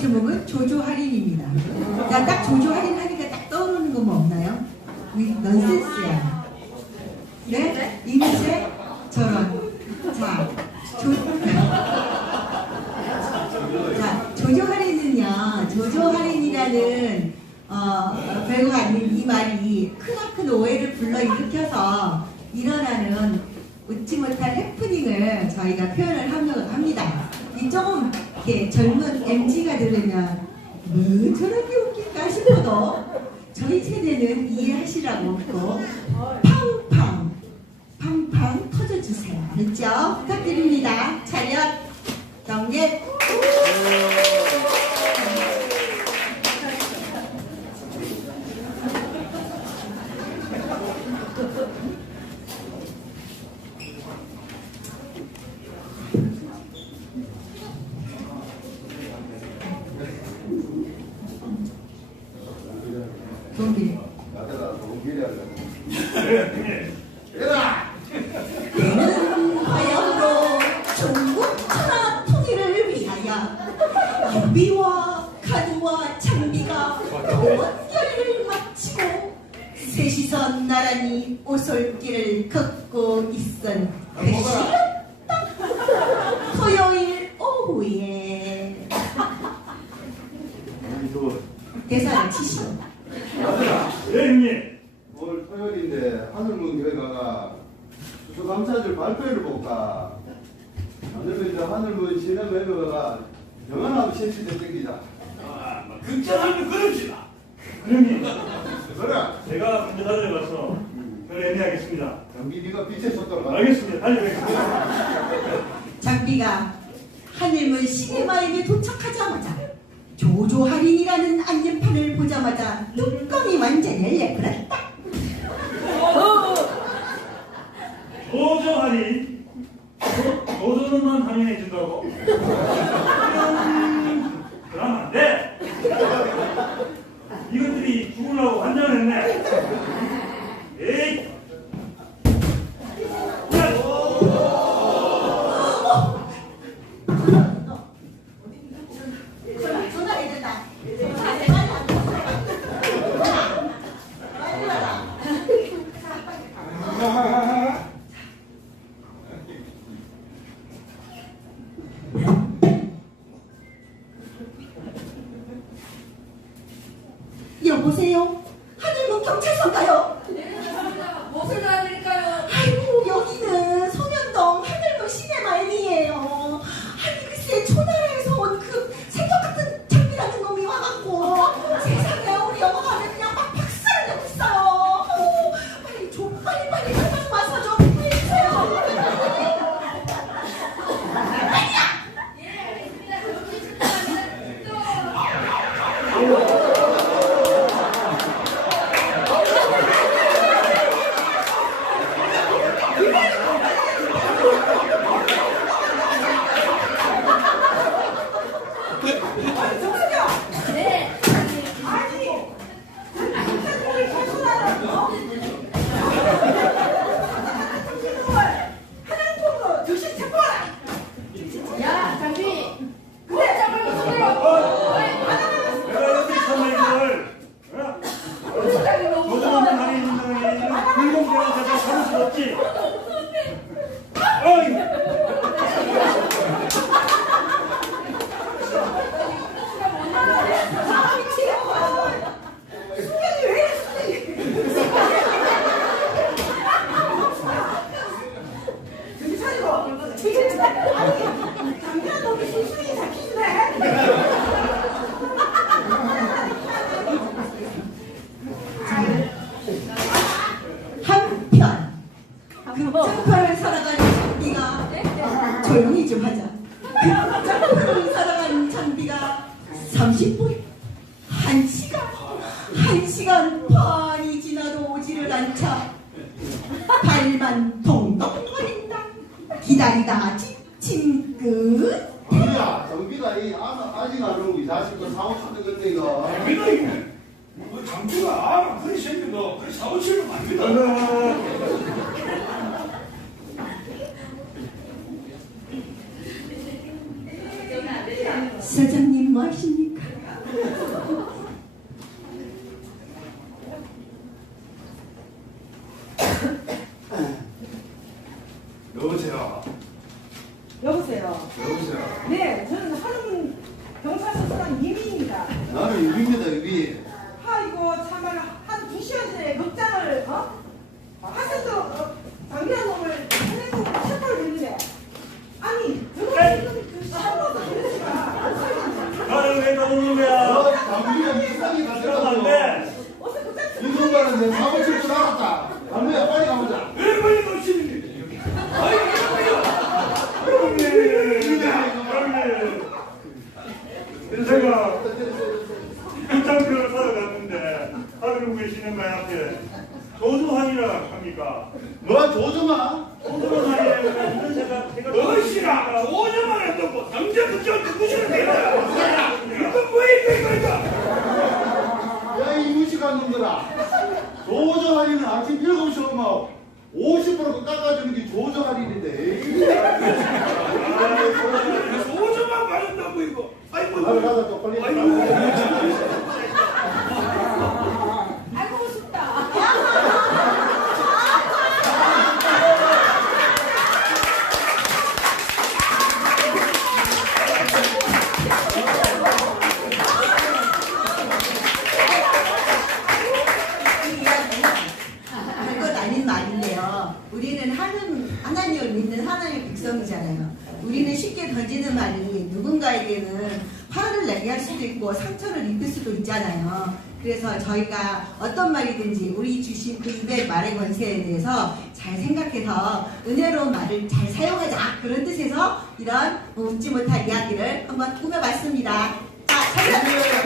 제목은 조조 할인입니다. 자, 딱 조조 할인 하니까 딱 떠오르는 거 뭐 없나요? 위- 넌센스야. 네? 이미지? 저런. 자, 조, 자, 조조 할인은요, 조조 할인이라는, 어, 별거 아닌 이 말이 크나큰 오해를 불러일으켜서 일어나는 웃지 못할 해프닝을 저희가 표현을 합니다. 이 조금 이렇게 젊은 MG가 들으면 뭐 저렇게 웃길까 싶어도 저희 세대는 이해하시라고 또 팡팡 팡팡 터져주세요. 알죠? 부탁드립니다. 차렷 경례 동길 나더라 동길이 하려고 때는 화양으로 중국 천하 통일을 위하여 유비와 가두와 장비가 원결을 마치고 셋이서 나란히 오솔길을 걷고 있은 그 시였다 토요일 오후에. 대사를 치시오. 예, 형님. 오늘 토요일인데 하늘문 교회가 수감사절 발표를 볼까 하늘문 저 하늘문 신의 멤버가 영원하고 실시대 땡기자 아, 뭐 걱정하면 그럽시다. 형님, 그래 제가 먼저 달려가서 그걸 애매하겠습니다. 경기 네가 빛의 속도로 가 알겠습니다. 달려가겠습니다. 장비가 하늘문 시네마에게 도착하자마자 조조 할인이라는 안내판을 보자마자 뚜껑이 완전히. 도저하니, 도저는만 할인해 보세요? 하늘문 경찰서인가요? 무엇을 도와드릴까요? 아이고 여기는 소년동 하늘문 시네마엠이에요. 아니 글쎄 초나라에서 온 그 생각 같은 장비라는 놈이 와갖고 세상에 우리 영화관에 그냥 막 박살을 내고 있어요. 어, 빨리 좀 빨리 빨리 가서 와서 좀 해주세요. 예, 알겠습니다. 여기 출동합니다. 출동. 네. 야, 장비. 그래, 잡으러 오세요. 내가 여기 있었네, 이걸. 어? 부장이 너무 도저는 무서워요. 할인해준다니. 불공정한 사자 참을 수 없지. 어이. 한편 급장파를 살아가는 장비가 조용히 좀 하자. 급장파를 살아가는 장비가 30분, 1시간, 1시간 반이 지나도 오지를 않자 발만 동동거린다. 기다리다 지친 끝. 아니야 경비가 이 아, 아직 안 오고 이 자식도 사고 치는 건데 이거 믿어있네. 뭐 장주가 아마 그리 생겨도 그리 사고 치는 안 믿어. 사장님 여보세요. 여보세요. 여보세요. 네, 저는 하는 경찰서 수단 예민입니다. 나는 유비입니다, 유비. 아이고 참말 한 두 시간 전에 넉장을 어? 시네마 앞에 조조한이라 합니까? 뭐 조정아? 조조한이라고 무슨 생각? 무엇이라 오자만 했던 거 남자 극장 누구시는 거야? 이건 뭐야 이거 이거 야이 무식한 놈들아. 조정할인은 아침 7시 오면 50% 깎아주는 게 조정할인인데. 오자만 말한다고 이거 아이고 빨리. 알고 알기에는 화를 내게 할 수도 있고 상처를 입을 수도 있잖아요. 그래서 저희가 어떤 말이든지 우리 주신 그 입의 말의 권세에 대해서 잘 생각해서 은혜로운 말을 잘 사용하자 그런 뜻에서 이런 웃지 못할 이야기를 한번 꾸며봤습니다. 자, 참여해주세요.